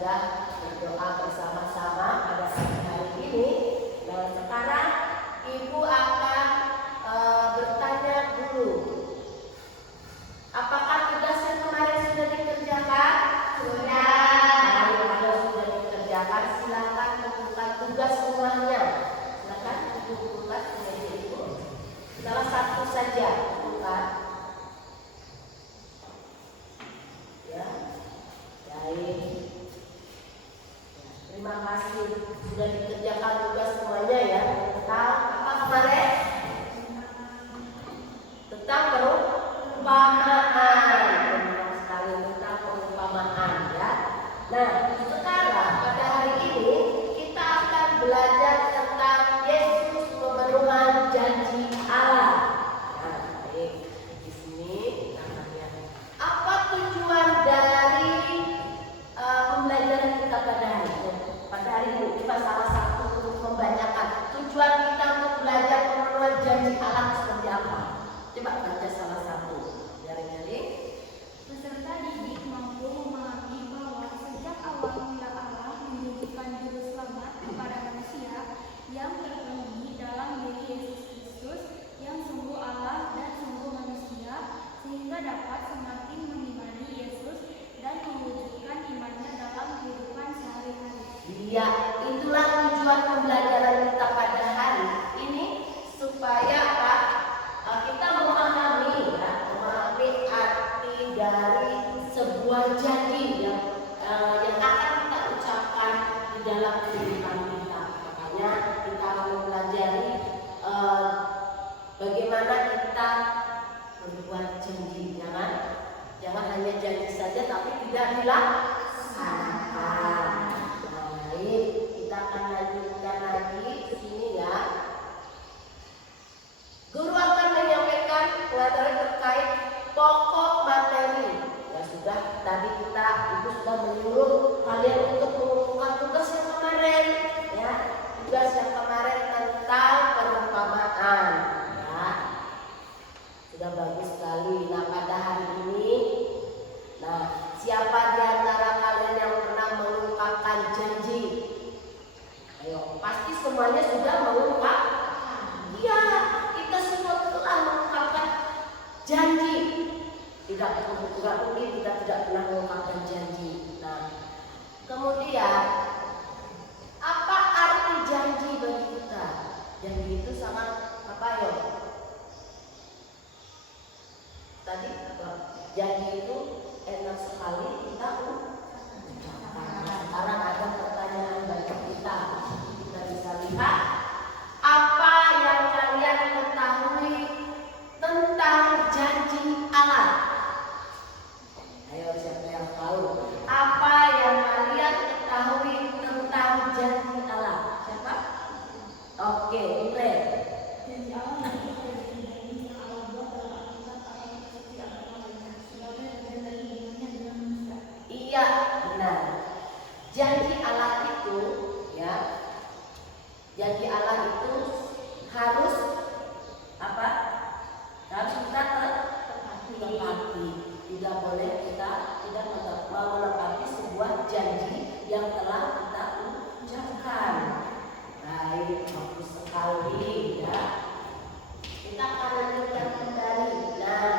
sudah berdoa bersama-sama pada hari ini. Nah, sekarang Ibu akan bertanya dulu. Apakah tugas yang kemarin sudah dikerjakan? Sudah. Kalau sudah dikerjakan, silakan tentukan tugas rumahnya. Silakan tentukan tugas Ibu. Salah satu saja tentukan. Ya, baik. Terima kasih sudah dikerjakan tugas semuanya ya. Tentang apa kemarin? Tentang perumpamaan. Benar sekali, tentang perumpamaan ya. Nah, sekarang pada hari ini kita akan belajar tentang Yesus pemenuhan janji Allah. Nah, baik. Di sini namanya apa tujuan dari pembelajaran kita pada hari ini? Pada hari ini kita salah satu untuk membacakan tujuan kita untuk belajar pemenuhan janji Allah seperti apa. Coba baca salah satu dari Peserta didik mampu memahami bahwa sejak awal mula Allah menunjukkan juru selamat kepada manusia yang terpenuhi dalam diri Yesus Kristus yang sungguh Allah dan sungguh manusia, sehingga dapat semakin mengimani Yesus dan mewujudkan imannya dalam kehidupan sehari-hari. Ya, itulah tujuan pembelajaran kita pada hari ini, supaya apa? Kita memahami arti dari sebuah janji yang akan kita ucapkan di dalam kehidupan kita. Makanya kita akan mempelajari bagaimana kita membuat janji. Jangan hanya janji saja tapi tidak dilaksanakan. Baik, kita akan lanjutkan lagi di sini ya. Guru akan menyampaikan pelajaran terkait pokok materi. Ya sudah, tadi Ibu sudah menyuruh kalian untuk mengumpulkan tugas yang kemarin, ya. Tugas yang kemarin tentang perumpamaan, ya. Sudah bagus sekali. Nah, pada hari ini, siapa di antara kalian yang pernah mengungkapkan janji? Ayo, pasti semuanya sudah mengungkapkan. Iya, kita semua telah mengungkapkan janji. Tidak mungkin kita tidak pernah mengungkapkan janji. Nah, kemudian apa arti janji bagi kita? Janji itu sangat apa ya? Tadi apa? Janji itu enak sekali kita ucapkan. Sekarang ada pertanyaan bagi kita. Kita bisa lihat apa yang kalian ketahui tentang janji Allah. Ayo, siapa yang tahu? Apa yang kalian ketahui tentang janji Allah? Siapa? Oke, Indre. Janji Allah itu janji yang Allah buat dalam Alkitab atau seperti agama lainnya sebagai bagian dari hubungannya dengan manusia. Iya, benar. Janji Allah itu, ya, janji Allah itu harus apa? Harus kita tepati. Tidak boleh kita tidak menepati sebuah janji yang telah kita ucapkan. Baik, bagus sekali ya. Kita akan lanjutkan kembali. Nah,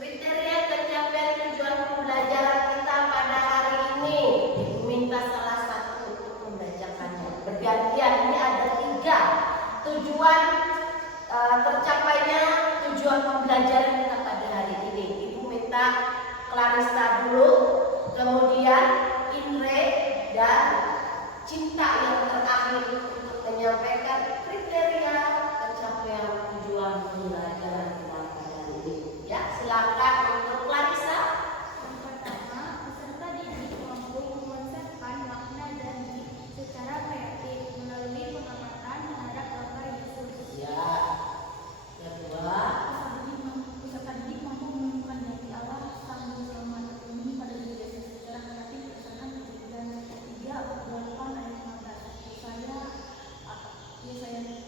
kriteria pencapaian tujuan pembelajaran kita pada hari ini. Ibu minta salah satu untuk membacakannya. Bergantian, ini ada 3 tujuan tercapainya tujuan pembelajaran kita pada hari ini. Ibu minta Clarissa dulu, kemudian Indre dan Cinta yang terakhir untuk menyampaikan kriteria tercapaian tujuan pembelajaran kita pada hari ini. Ya, silakan untuk Clarissa. Yang pertama, peserta didik mampu mengonsepkan makna janji secara kreatif melalui pengamatan terhadap gambar Yesus. Ya. Kedua, Peserta didik mampu menemukan janji Allah sang juru selamat terpenuhi pada diri Yesus secara kreatif berdasarkan kejadian 3:8 ayat 15. Yesaya 10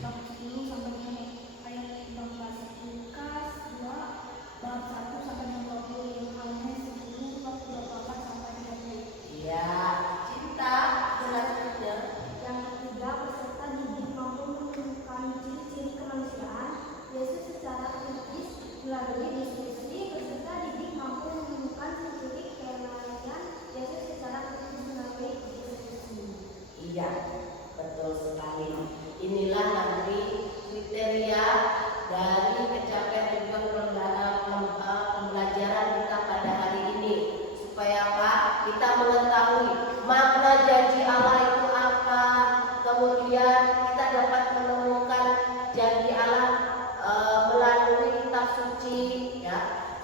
sampai dengan ayat 14. Buka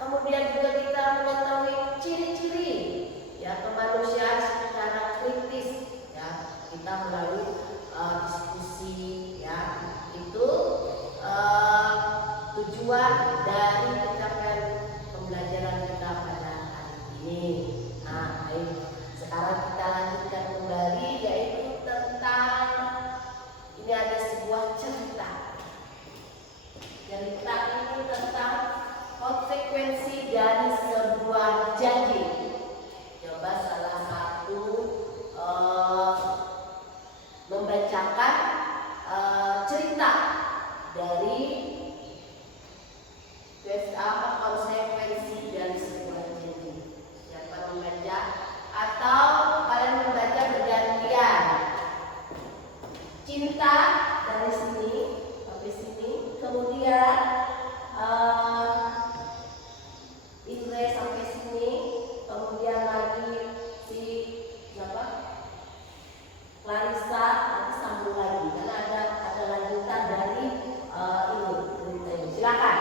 Kemudian juga kita mengetahui ciri-ciri ya kemanusiaan secara kritis ya. Kita melalui diskusi ya, itu tujuan dari pencapaian pembelajaran kita pada hari ini. Nah, baik. Sekarang kita lanjutkan kembali, yaitu tentang ini ada sebuah cerita. Cerita ini tentang konsekuensi dari sebuah janji. Coba salah satu membacakan cerita dari konsekuensi dari sebuah janji. Siapa membaca? Atau kalian membaca bergantian? Cinta dari sini sampai sini, kemudian Indre sampai sini, kemudian lagi si siapa? Clarissa, nanti sambung lagi karena ada lanjutan dari ini. Silakan.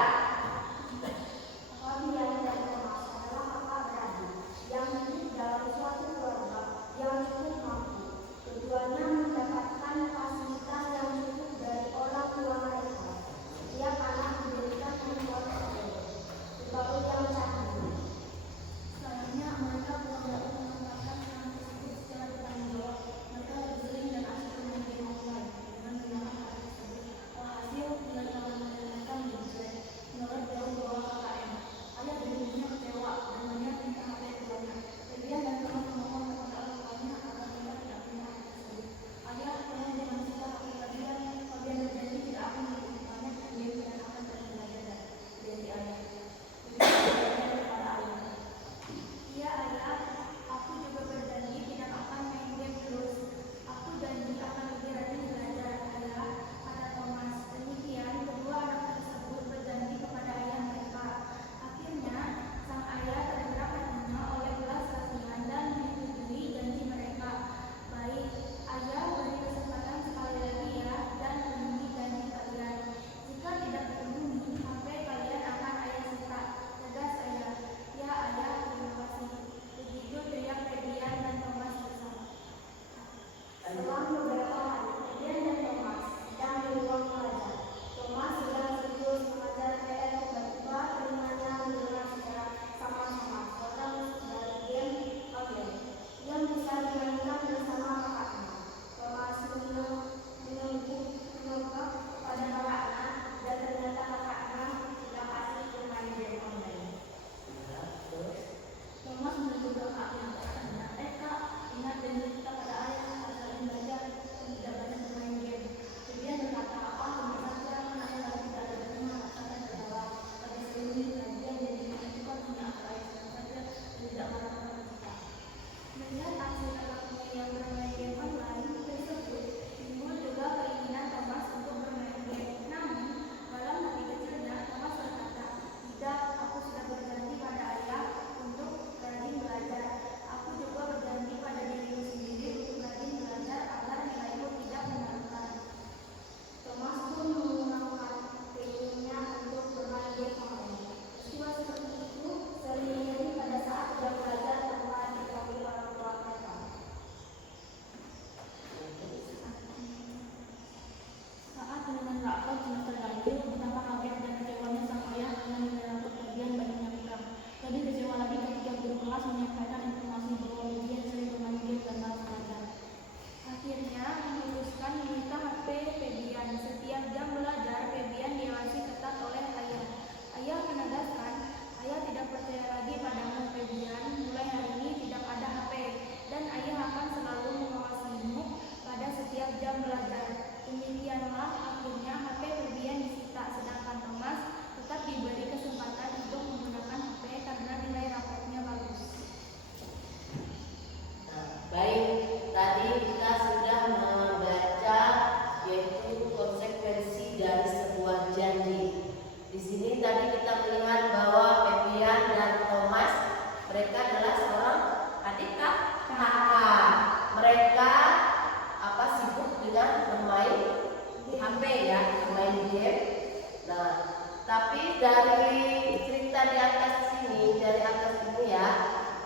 di atas ini ya,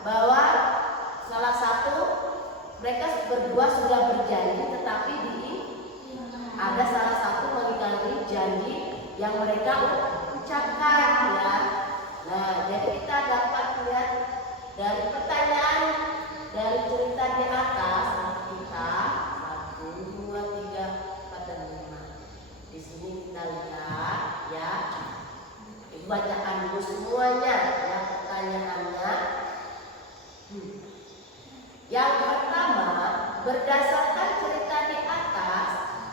bahwa salah satu mereka berdua sudah berjanji, tetapi ada salah satu mengingkari janji yang mereka ucapkan ya. Nah, jadi kita dapat lihat dari pertanyaan dari cerita di atas kita 1, 2, 3, 4 dan 5. Di sini kita lihat ya. Ibu bacakan dulu semuanya ya pertanyaannya. Yang pertama, berdasarkan cerita di atas,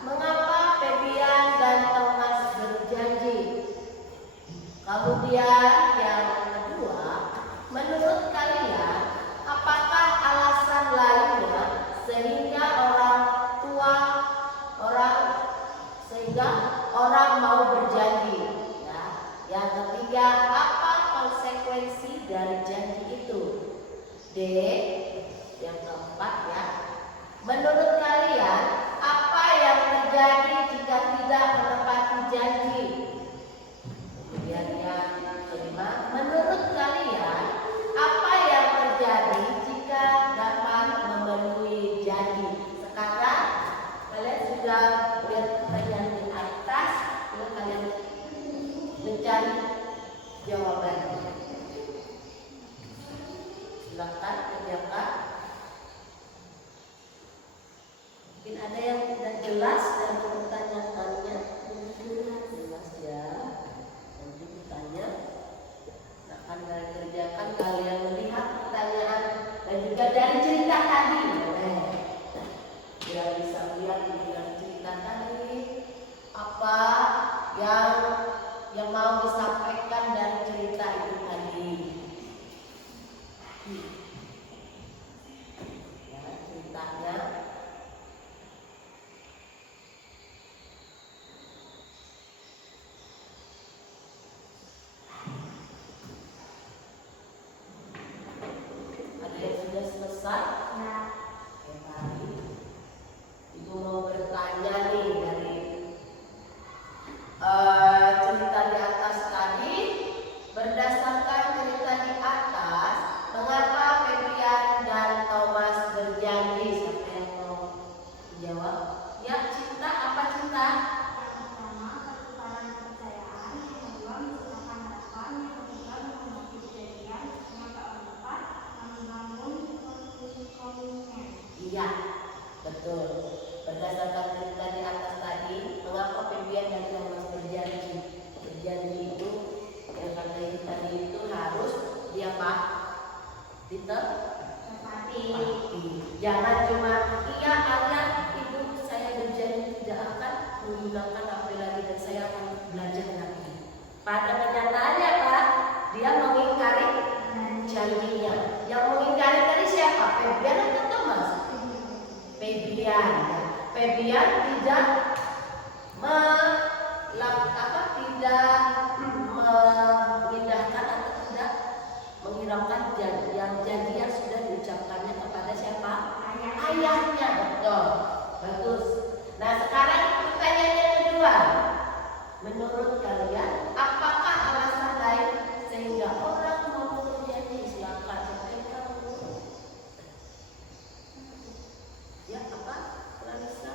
mengapa Febian dan Thomas berjanji? Kemudian yang kedua, menurut kalian apakah alasan lainnya sehingga orang mau berjanji? Ya. Yang ketiga, apa konsekuensi dari janji itu? D. Yang keempat ya, menurut kalian apa yang terjadi jika tidak menepati janji? Kemudian yang kelima, menurut kalian apa yang terjadi jika dapat memenuhi janji? Sekarang kalian sudah lihat pertanyaan di atas, lalu kalian mencari jawabannya. Silakan kerjakan. Mungkin ada yang tidak jelas dari pertanyaannya. Jelas ya. Nanti ditanya. Akan kalian kerjakan, kalian melihat pertanyaan dan juga dari cerita tadi. Biar bisa melihat dari cerita tadi apa yang mau disampaikan dari cerita itu tadi. Ya, ceritanya. Ada yang sudah selesai? Ya. Oke, baik. Ibu mau bertanya nih dari cerita di atas tadi. Berdasarkan cerita di atas, mengapa Febian dan Thomas berjanji? Siapa yang mau jawab? Ya, Cinta. Apa Cinta? Yang pertama, pertukaran kepercayaan. Yang kedua, menciptakan harapan. Yang ketiga, menghormati kejadian. Yang keempat, membangun komitmen. Iya, betul. Berdasarkan cerita di atas tadi, mengapa Febian dan Thomas berjanji? Berjanji itu yang kata tadi itu harus dia apa? Tepati. Jangan cuma iya ayah ibu saya berjanji tidak akan menggunakan HP lagi dan saya akan belajar lagi. Pada kenyataannya Pak, dia mengingkari janjinya. Yang mengingkari tadi siapa? Febian atau Thomas? Febian. Febian tidak memindahkan atau tidak menghiraukan janji yang sudah diucapkannya kepada siapa? Ayahnya. Betul. Bagus. Nah, sekarang pertanyaan yang kedua. Menurut kalian apakah alasan lain sehingga orang mau berjanji? Silakan sampaikan. Ya, apa? Clarissa?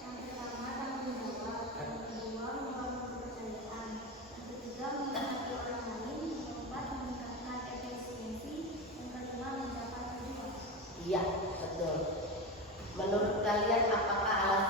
Yang pertama, tanggung jawab. Yang kedua, membangun kepercayaan. Yang ketiga, menghormati orang lain. Yang keempat, meningkatkan efisiensi. Yang kelima, mencapai tujuan. Iya, betul. Menurut kalian apakah alasan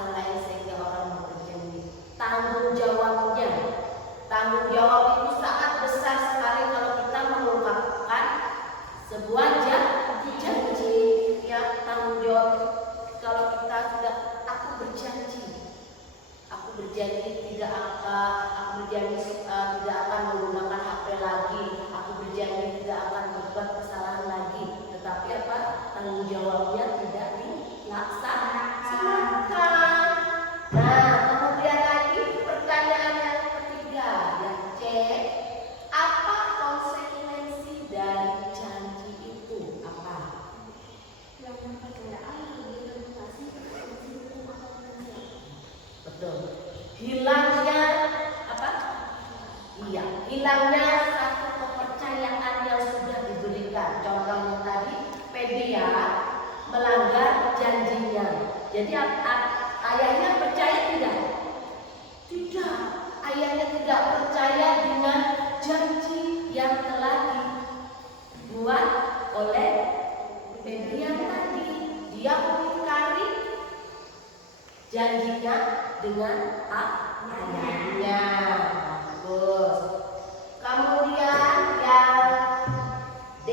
Jadi ayahnya percaya tidak? Tidak. Ayahnya tidak percaya dengan janji yang telah dibuat oleh Febian tadi. Dia mengingkari janjinya dengan ayahnya. Bagus. Kemudian yang D,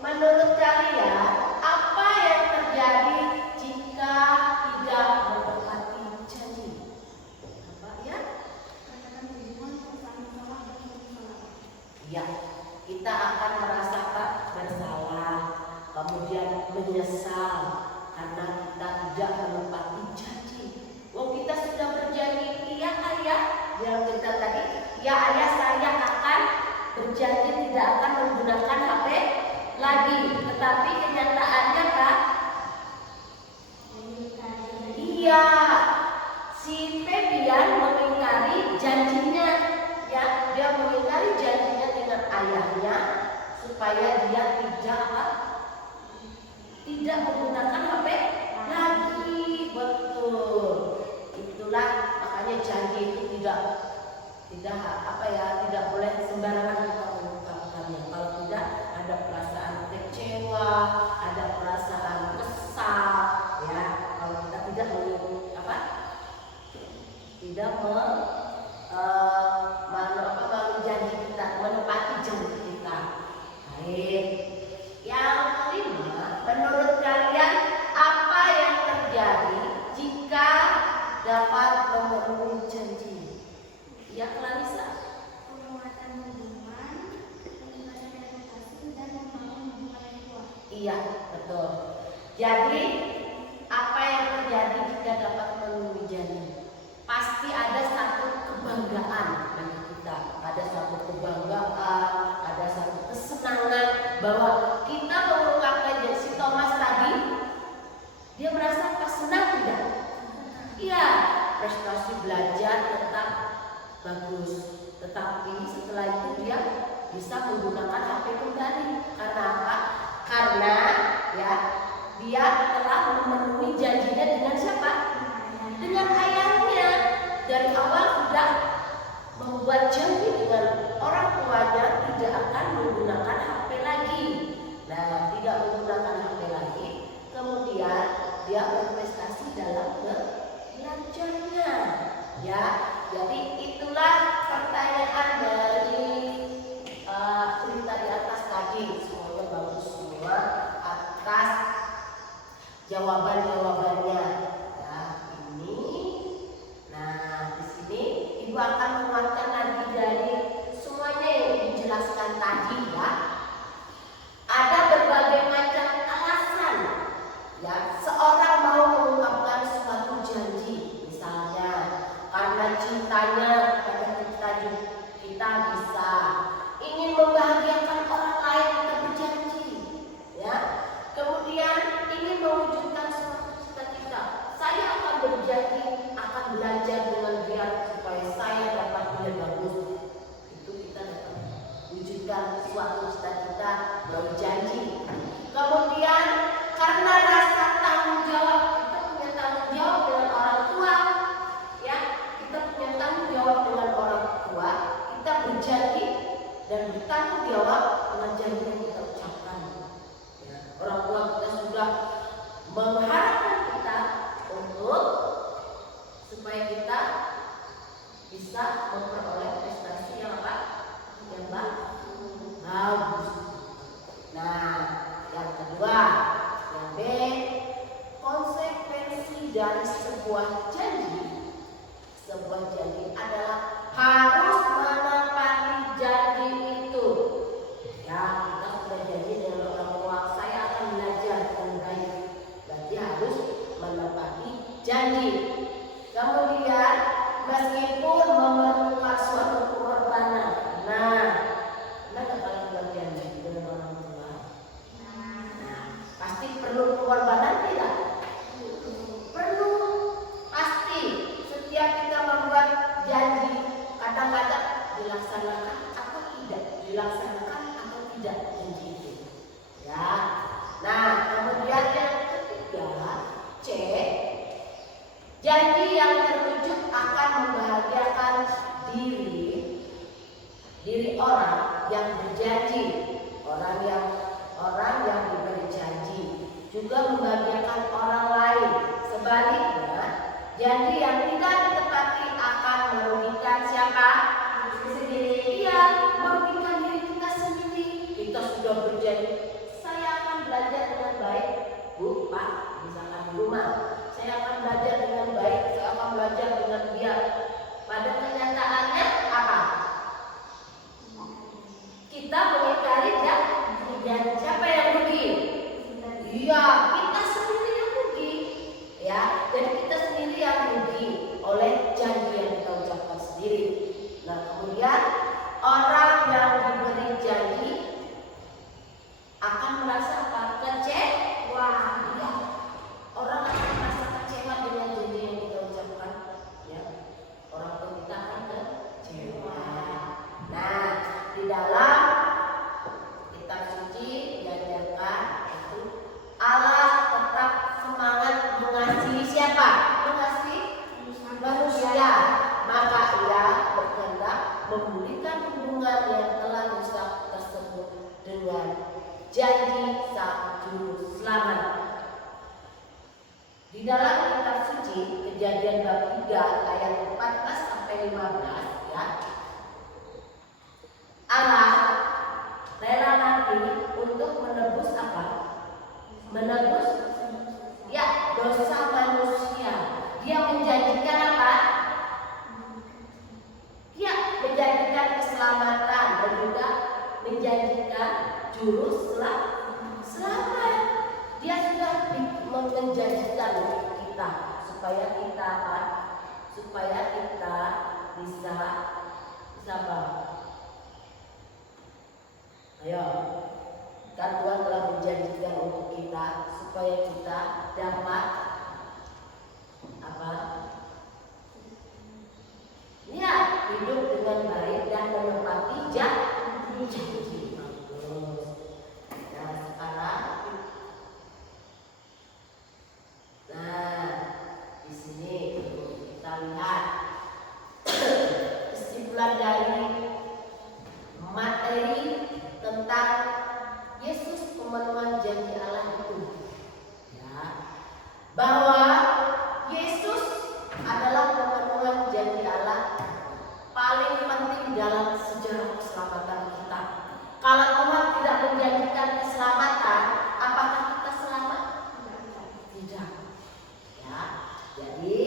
menurut kalian apa yang terjadi jika tidak menepati janji? Apa ya? Ya, kita akan merasakan bersalah, kemudian menyesal karena kita tidak menepati janji. Kita sudah berjanji, iya ayah, yang kita tadi, ya ayah saya akan berjanji tidak akan menggunakan HP lagi, tetapi kenyataannya Kak, iya, si Febian mengingkari janjinya, ya, dia mengingkari janjinya dengan ayahnya supaya dia tidak menggunakan HP lagi, betul. Itulah makanya janji itu tidak boleh sembarangan kita mengungkapkannya. Kalau tidak ada perasaan kecewa, ada perasaan kesal, ya. Kalau kita tidak menepati janji kita. Baik. Yang kelima, menurut kalian apa yang terjadi jika dapat memenuhi janji? Ya, Clarissa. Penguatan hubungan, peningkatan reputasi, dan membangun hubungan yang kuat. Iya, betul. Jadi apa yang terjadi jika dapat memenuhi janji? Pasti ada satu kebanggaan bagi kita, ada satu kebanggaan, ada satu kesenangan bahwa kita mengungkapkan janji. Si Thomas tadi, dia merasa senang tidak? Iya, prestasi belajar tetap bagus, tetapi setelah itu dia bisa menggunakan HP kembali. Karena apa? Karena ya dia telah memenuhi janjinya dengan siapa? Dengan ayahnya. Dari awal sudah membuat janji dengan orang tuanya tidak akan menggunakan HP lagi. Nah, tidak menggunakan HP lagi, kemudian dia berprestasi dalam belajarnya. Ya, jadi itulah pertanyaan dari cerita di atas tadi. Semuanya bagus semua atas jawaban-jawabannya. Ya, ini. Nah, di sini Ibu akan menguatkan lagi dari semuanya yang dijelaskan tadi, ya. Ada berbagai macam alasan, ya, seorang mau mengungkapkan suatu janji. Misalnya karena cintanya kepada kita bisa, ingin membahagiakan orang lain, kita berjanji, ya. Kemudian ingin mewujudkan suatu cita-cita, saya akan berjanji akan belajar dengan giat supaya saya dapat nilai bagus. Itu kita dapat wujudkan suatu cita-cita melalui janji. Kemudian karena rasa tanggung jawab, kita punya tanggung jawab dengan orang tua, ya, kita punya tanggung jawab dengan orang tua, kita berjanji dan bertanggung jawab dengan janji yang kita ucapkan. Ya, orang tua kita sudah mengharapkan kita untuk supaya kita bisa memperoleh prestasi yang bagus. Nah, yang kedua, yang B, konsekuensi dari sebuah janji. Sebuah janji adalah harus menepati janji itu. Ya, kita sudah janji dengan orang tua, saya akan belajar dengan baik. Berarti harus menepati janji. Kemudian, meskipun memerlukan suatu pengorbanan. Nah, kalau buat janji dengan orang tua, pasti perlu pengorbanan tidak? Perlu, pasti. Setiap kita membuat janji, kadang-kadang dilaksanakan atau tidak, janji itu. Ya. Nah, kemudian yang ketiga, C, Janji yang terwujud akan membahagiakan diri orang yang berjanji, orang yang diberi janji, juga membahagiakan orang lain. Sebaliknya, janji yang tidak ditepati akan merugikan siapa? Sendiri. Iya, merugikan diri kita sendiri. Kita sudah berjanji, saya akan belajar dengan baik, Bu, Pak, misalkan di rumah. Saya akan belajar dengan baik, saya akan belajar dengan giat. Pada kenyataannya apa? Kita mengingkari janji. Siapa yang rugi? Iya, kita sendiri yang rugi. Ya, jadi kita sendiri yang rugi oleh janji yang kita ucapkan sendiri. Nah, kemudian orang yang diberi janji akan merasa apa? Kecewa. Ya, orang akan merasa kecewa dengan janji yang kita ucapkan. Ya, orang tua kita akan kecewa. Nah, di dalam kitab suci diajarkan itu Allah tetap semangat mengasihi siapa? Mengasihi manusia. Maka Ia berkehendak memulihkan hubungan yang telah rusak tersebut dengan janji Sang Juru Selamat. Di dalam kitab suci Kejadian bab 3 ayat 14 sampai 15 ya. Allah rela mati untuk menebus apa? Menebus ya dosa manusia. Dia menjanjikan apa? Ya, menjanjikan keselamatan dan juga menjanjikan juru selamat. Dia sudah menjanjikan untuk kita supaya kita apa? Supaya kita bisa apa? Ayo, kan Tuhan telah menjanjikan untuk kita supaya kita dapat apa? Ya, hidup dengan baik dan menepati janji. Nah, sekarang, di sini kita lihat kesimpulan dari materi tentang Yesus pemenuhan janji Allah itu, ya, bahwa Yesus adalah pemenuhan janji Allah paling penting dalam sejarah keselamatan kita. Kalau Tuhan tidak menjanjikan keselamatan, apakah kita selamat? Tidak. Ya, jadi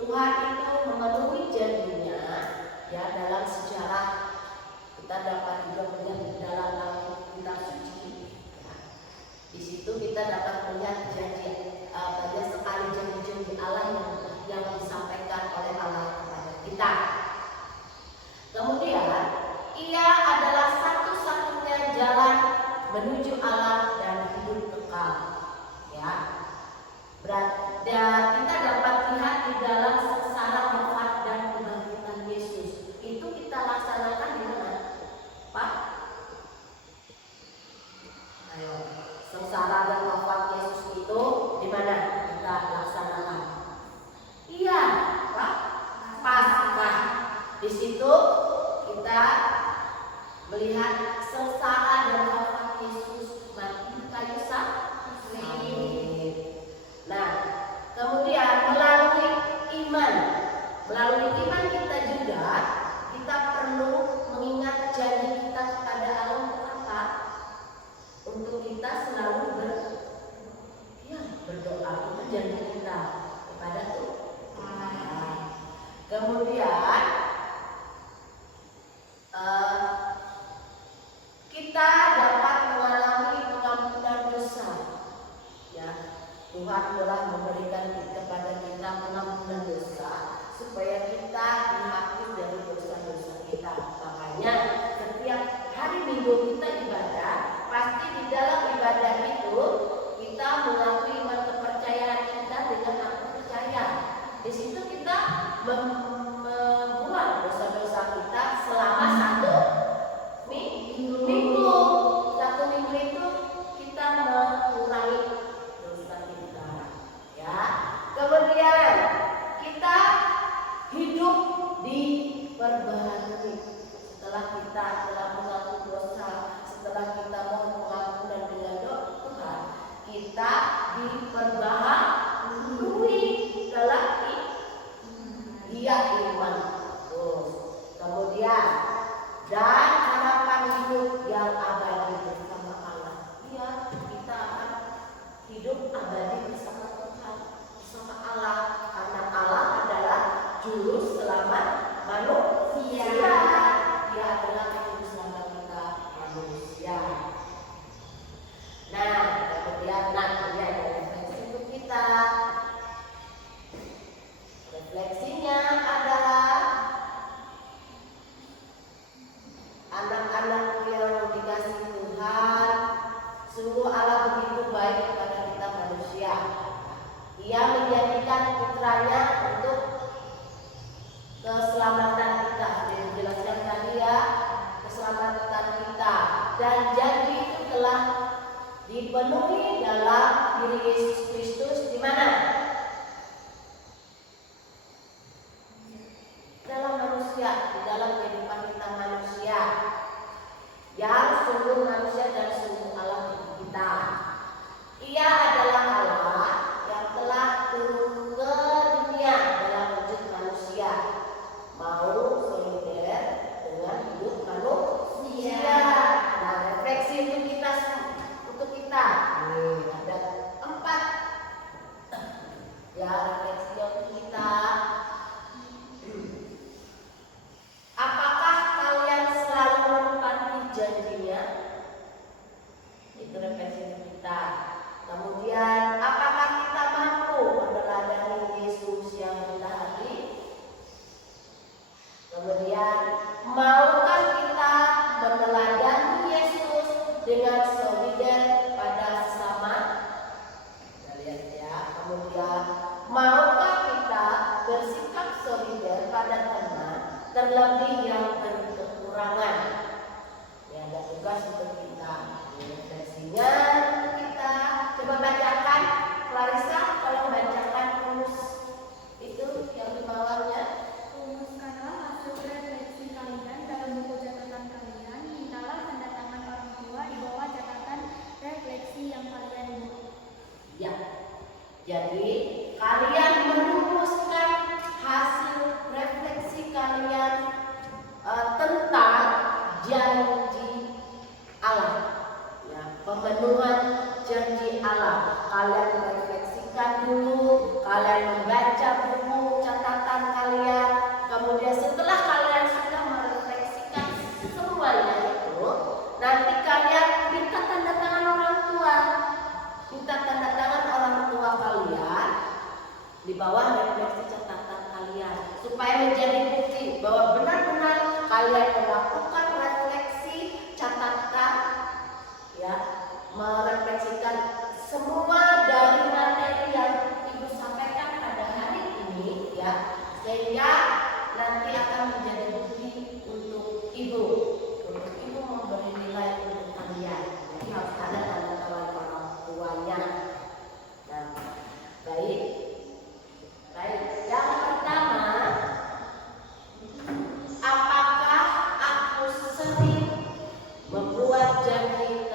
Tuhan itu memenuhi janjinya ya dalam sejarah. Kita dapat juga melihat di dalam kitab suci. Ya. Di situ kita dapat melihat janji banyak sekali janji-janji Allah yang disampaikan oleh Allah kepada kita. Kemudian, Ia adalah satu-satunya jalan menuju Allah dan hidup kekal. Ya, kita dapat lihat di dalam sengsara, wafat dan kebangkitan Yesus. Itu kita laksanakan di mana, Pak? Ayo, sengsara dan wafat Yesus itu di mana kita laksanakan? Iya, Pak. Paskah. Di situ kita melihat sengsara dan wafat Yesus mati di kayu salib. Nah, kemudian melalui iman kita juga kita perlu mengingat janji kita kepada Allah apa? Untuk kita selalu berdoa. Itu janji kita kepada Tuhan. Kemudian kita dapat mengalami pengampunan dosa. Ya, Tuhan telah memberikan kepada kita pengampunan dosa supaya kita dihapus dari dosa-dosa kita. Makanya setiap hari Minggu kita ibadah, pasti di dalam ibadah itu kita mengakui iman kepercayaan kita dengan aku percaya. Di situ kita membuang dosa-dosa kita selama satu minggu. Satu minggu itu kita mengurangi dosa kita. Ya. Kemudian janji itu telah dipenuhi dalam diri Yesus Kristus di mana? Dalam manusia, di dalam kehidupan kita manusia, yang sungguh manusia dan sungguh Allah bagi kita. Ia adalah Allah yang telah turun ke dunia dalam wujud manusia, mau solider dengan hidup manusia. Nah, refleksi untuk kita. Ada 4 ya refleksi untuk kita. Apakah kalian selalu menepati janjinya? Itu refleksi untuk kita. Kemudian, apakah kita mampu meneladani Yesus yang rendah hati? Kemudian, maukah kita meneladani Yesus dengan solider pada sesama? Kita lihat ya. Kemudian, maukah kita bersikap solider pada teman, terlebih yang berkekurangan? Ya, ada tugas untuk kita. Refleksinya untuk kita. Coba bacakan, Clarissa, tolong bacakan rumus itu yang di bawahnya. Rumuskanlah hasil refleksi kalian dalam buku catatan kalian. Mintalah tanda tangan orang tua di bawah catatan refleksi yang kalian buat. Ya, jadi kalian merumuskan hasil refleksi kalian tentang janji Allah, ya, pemenuhan janji Allah. Kalian refleksikan dulu, kalian membaca buku catatan kalian. Kemudian setelah kalian sudah merefleksikan semuanya itu, nanti kalian minta tanda tangan orang tua. Minta tanda tangan orang tua kalian di bawah refleksi catatan kalian, supaya menjadi bukti bahwa benar-benar kalian melakukan refleksi catatan, ya, merefleksikan semua dari materi yang Ibu sampaikan pada hari ini, ya, sehingga nanti akan menjadi bukti untuk Ibu memberi nilai untuk kalian. Jadi harus ada tanda tangan orang tuanya. Nah, baik. Yang pertama, apakah aku sering membuat janji